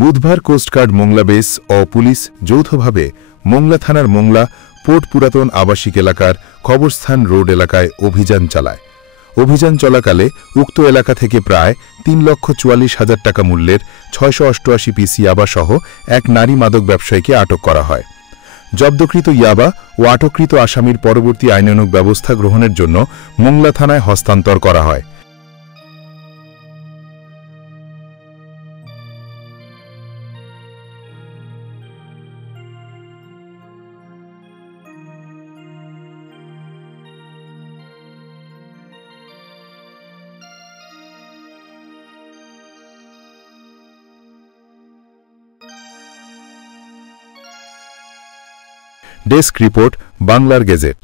বুধবার coast guard Mongla base ও police যৌথভাবে মোংলা থানার মোংলা পোর্ট পুরাতন আবাসিক এলাকার কবরস্থান রোড এলাকায় অভিযান চালায়। অভিযান চলাকালে উক্ত এলাকা থেকে প্রায় ৩,৪৪,০০০ টাকা মূল্যের ৬৮৮ পিস ইয়াবা সহ এক নারী মাদক ব্যবসায়ীকে আটক করা হয়। জব্দকৃত ইয়াবা ও আটককৃত আসামির পরবর্তী আইনানুগ ব্যবস্থা গ্রহণের জন্য মোংলা থানায় হস্তান্তর করা হয়। ডেস্ক রিপোর্ট, বাংলার গেজেট।